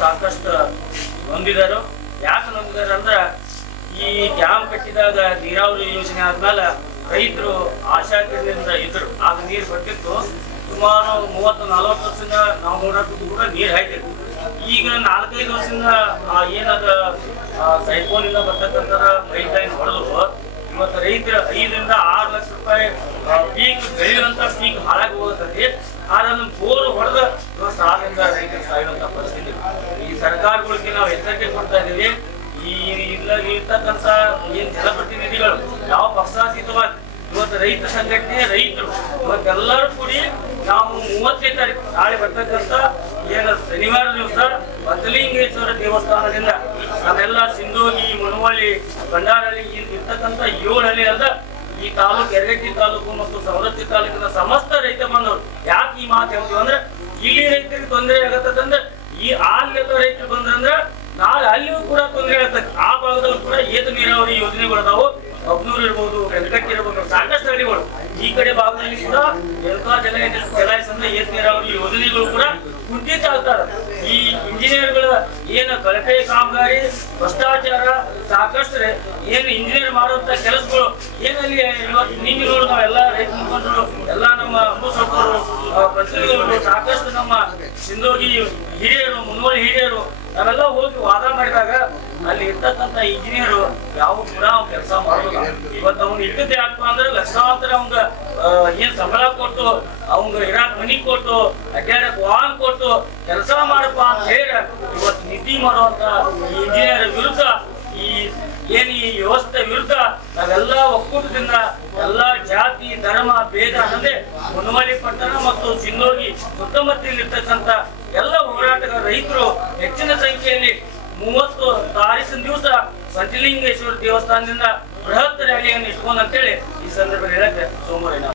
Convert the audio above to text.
ಸಾಕಷ್ಟು ನೊಂದಿದರು. ಯಾಕೆ ನೊಂದಿದ್ದಾರೆ ಅಂದ್ರೆ ಈ ಡ್ಯಾಮ್ ಕಟ್ಟಿದಾಗ ನೀರಾವರಿ ಯೋಜನೆ ಆದ್ಮೇಲೆ ರೈತರು ಆಶಾಕಿರಣದಿಂದ ಇದ್ರು. ಆಗ ನೀರು ಬರ್ತಿತ್ತು. ಸುಮಾರು 30-40 ವರ್ಷದಿಂದ ನಾವು ನೋಡೋದು ಕೂಡ ನೀರು ಹಾಯ್ತಿತ್ತು. ಈಗ 4-5 ವರ್ಷದಿಂದ ಏನದ ಸೈಕೋನಿಂದ ಬರ್ತಕ್ಕಂಥ ಪೈಪ್ ಲೈನ್ ಹೊಡೆದು ಇವತ್ತು ರೈತರ 5-6 ಲಕ್ಷ ರೂಪಾಯಿ ಪೀಕ್ ಬೆಳೆಯುವಂತ ಪೀಕ್ ಹಾಳಾಗಿ ಹೋಗತೈತಿ. ಆದ್ರೆ ಬೋರ್ ಹೊಡೆದ ಸಾಲಿಂದ ರೈತರು ಸಾಯುವಂತ ಪರಿಸ್ಥಿತಿ. ಈ ಸರ್ಕಾರಗಳಿಗೆ ನಾವು ಎಚ್ಚರಿಕೆ ಕೊಡ್ತಾ ಇದ್ದೀವಿ. ಈ ಇರ್ತಕ್ಕಂಥ ಏನ್ ಜನಪ್ರತಿನಿಧಿಗಳು ಯಾವ ಪಕ್ಷಾತೀತವಾಗಿ ಇವತ್ತು ರೈತ ಸಂಘಟನೆ ರೈತರು ಇವತ್ತೆಲ್ಲರೂ ಕೂಡಿ ನಾವು 30ನೇ ತಾರೀಕು ನಾಳೆ ಬರ್ತಕ್ಕಂಥ ಏನು ಶನಿವಾರ ದಿವಸ ಪಂಚಲಿಂಗೇಶ್ವರ ದೇವಸ್ಥಾನದಿಂದ ನಾವೆಲ್ಲ ಸಿಂಧೋಗಿ, ಮನವಳ್ಳಿ, ಬಂಡಾರಳ್ಳಿ ಇರ್ತಕ್ಕಂಥ 7 ಹಳ್ಳಿ ಅಲ್ಲ ಈ ತಾಲೂಕು ಯರಗಟ್ಟಿ ತಾಲೂಕು ಮತ್ತು ಸವದತ್ತಿ ತಾಲೂಕಿನ ಸಮಸ್ತ ರೈತ ಬಂದವರು. ಯಾಕೆ ಈ ಮಾತು ಹೇಳ್ತೀವಿ ಅಂದ್ರೆ ಇಲ್ಲಿ ರೈತರಿಗೆ ತೊಂದರೆ ಆಗತ್ತಂದ್ರೆ ಈ ಅಲ್ಲೆಲ್ಲ ರೈತರು ಬಂದ್ರಂದ್ರೆ ನಾಳೆ ಅಲ್ಲಿಯೂ ಕೂಡ ತೊಂದರೆ ಆಗ್ತದೆ. ಆ ಭಾಗದಲ್ಲೂ ಕೂಡ ಏತ ನೀರಾವರಿ ಯೋಜನೆಗಳು ಅದಾವು. ಅಬ್ನೂರು ಇರ್ಬೋದು, ವೆಂಕಟಗಿ ಇರ್ಬೋದು, ಸಾಕಷ್ಟು ಹಳ್ಳಿಗಳು ಈ ಕಡೆ ಭಾಗದಲ್ಲಿ ಕೂಡ ಜಲಾಶಯದಿಂದ ಏತ ನೀರಾವರಿ ಯೋಜನೆಗಳು ಕೂಡ ಕುಂಠಿತ ಆಗ್ತಾರೆ. ಈ ಇಂಜಿನಿಯರ್ಗಳ ಏನು ಕಳಪೆ ಕಾಮಗಾರಿ, ಭ್ರಷ್ಟಾಚಾರ ಸಾಕಷ್ಟು ಏನು ಇಂಜಿನಿಯರ್ ಮಾಡುವಂತ ಕೆಲಸಗಳು ಏನಲ್ಲಿ ಇವತ್ತು ನಿನ್ನೆ ನೋಡು ನಾವೆಲ್ಲ ರೈತ ಮುಖಂಡರು ಎಲ್ಲ ನಮ್ಮ ಅಂಬುಸಪ್ಪರು ಪ್ರತಿನಿಧಿಗಳು ಸಾಕಷ್ಟು ನಮ್ಮ ಸಿಂಧೋಗಿ ಹಿರಿಯರು, ಮುನ್ನೋಳಿ ಹಿರಿಯರು ನಾವೆಲ್ಲ ಹೋಗಿ ವಾದ ಮಾಡಿದಾಗ ಅಲ್ಲಿ ಇರ್ತಕ್ಕಂಥ ಇಂಜಿನಿಯರು ಯಾವ ಕೂಡ ಕೆಲಸ ಮಾಡೋಲ್ಲ. ಇವತ್ತು ಅವ್ನು ಇಟ್ಟಿದ್ದೆ ಯಾಕಪ್ಪ ಅಂದ್ರೆ ಲಕ್ಷಾಂತರ ಅವಂಗ ಏನ್ ಸಂಬಳ ಕೊಟ್ಟು ಅವಂಗ ಇರಾಕ್ ಮನಿ ಕೊಟ್ಟು ಅಡ್ಡಾಡಕ್ ವಾಹನ ಕೊಟ್ಟು ಕೆಲಸ ಮಾಡಪ್ಪ ಅಂತ ಹೇಳಿ ಇವತ್ತು ನಿಧಿ ಮಾಡುವಂತ ಇಂಜಿನಿಯರ್ ವಿರುದ್ಧ ಈ ವ್ಯವಸ್ಥೆ ವಿರುದ್ಧ ನಾವೆಲ್ಲ ಒಕ್ಕೂಟದಿಂದ ಎಲ್ಲ ಜಾತಿ ಧರ್ಮ ಭೇದ ಅನ್ನದೇ ಮುನವಳ್ಳಿ ಪಟ್ಟಣ ಮತ್ತು ಸಿಂಧೋಗಿ ಸುತ್ತಮುತ್ತಲಿರ್ತಕ್ಕಂಥ ಎಲ್ಲ ಹೋರಾಟಗಾರ ರೈತರು ಹೆಚ್ಚಿನ ಸಂಖ್ಯೆಯಲ್ಲಿ 30 ತಾರೀಕಿನ ದಿವಸ ಪಂಚಲಿಂಗೇಶ್ವರ ದೇವಸ್ಥಾನದಿಂದ ಬೃಹತ್ ರ್ಯಾಲಿಯನ್ನು ಇಟ್ಕೊಂಡ್ ಅಂತೇಳಿ ಈ ಸಂದರ್ಭದಲ್ಲಿ ಹೇಳಕ್ಕೆ ಸೋಮವಾರ